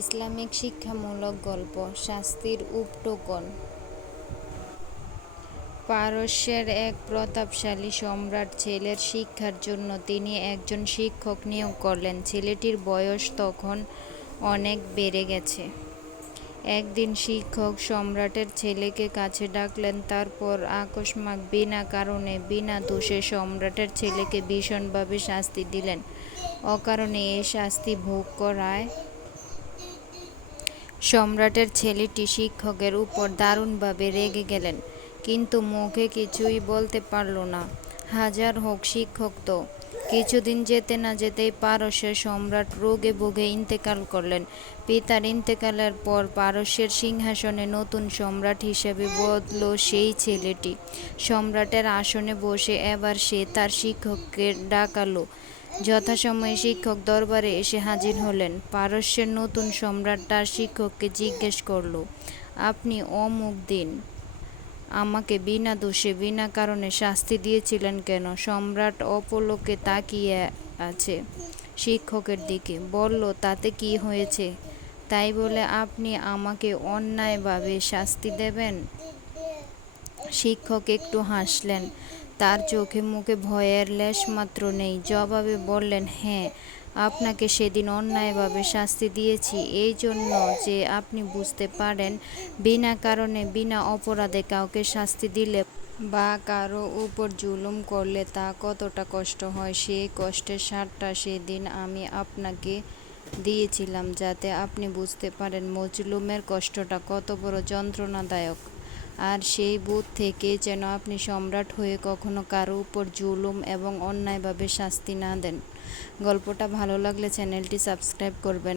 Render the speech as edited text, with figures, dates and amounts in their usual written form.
Islamic শিক্ষামূলক গল্প শাস্তির উপটোকন। পারস্যের এক প্রতাপশালী সম্রাট ছেলের শিক্ষার জন্য তিনি একজন শিক্ষক নিয়োগ করলেন। ছেলেটির বয়স তখন অনেক বেড়ে গেছে। একদিন শিক্ষক সম্রাটের ছেলেকে কাছে ডাকলেন। তারপর আকস্মাৎ বিনা কারণে বিনা দোষে সম্রাটের ছেলেকে ভীষণভাবে শাস্তি দিলেন। অকারণে এই শাস্তি ভোগ করায় সম্রাটের ছেলেটি শিক্ষকের উপর দারুণভাবে রেগে গেলেন, কিন্তু মুখে কিছুই বলতে পারল না। হাজার হোক শিক্ষক তো। কিছুদিন যেতে না যেতেই পারস্যের সম্রাট রোগে ভোগে ইন্তেকাল করলেন। পিতার ইন্তেকালের পর পারস্যের সিংহাসনে নতুন সম্রাট হিসেবে বসল সেই ছেলেটি। সম্রাটের আসনে বসে এবার সে তার শিক্ষককে ডাকালো। যথাসময়ে শিক্ষক দরবারে এসে হাজির হলেন। পারস্যের নতুন সম্রাট তার শিক্ষককে জিজ্ঞেস করল, আপনি অমুক দিন আমাকে বিনা দোষে বিনা কারণে শাস্তি দিয়েছিলেন কেন? সম্রাট অপলকে তাকিয়ে আছে শিক্ষকের দিকে। বলল, তাতে কি হয়েছে? তাই বলে আপনি আমাকে অন্যায়ভাবে শাস্তি দেবেন? শিক্ষক একটু হাসলেন। তার চোখে মুখে ভয়ের লেশমাত্র নেই। জবাবে বললেন, হ্যাঁ, আপনাকে সেদিন অন্যায়ভাবে শাস্তি দিয়েছি এই জন্য যে আপনি বুঝতে পারেন বিনা কারণে বিনা অপরাধে কাউকে শাস্তি দিলে বা কারো উপর জুলুম করলে তা কতটা কষ্ট হয়। সেই কষ্টের স্বাদটা সেদিন আমি আপনাকে দিয়েছিলাম, যাতে আপনি বুঝতে পারেন মজলুমের কষ্টটা কত বড় যন্ত্রণাদায়ক। আর সেই বোধ থেকে যেন আপনি সম্রাট হয়ে কখনো কারো উপর জুলুম এবং অন্যায়ভাবে শাস্তি না দেন। গল্পটা ভালো লাগলে চ্যানেলটি সাবস্ক্রাইব করবেন।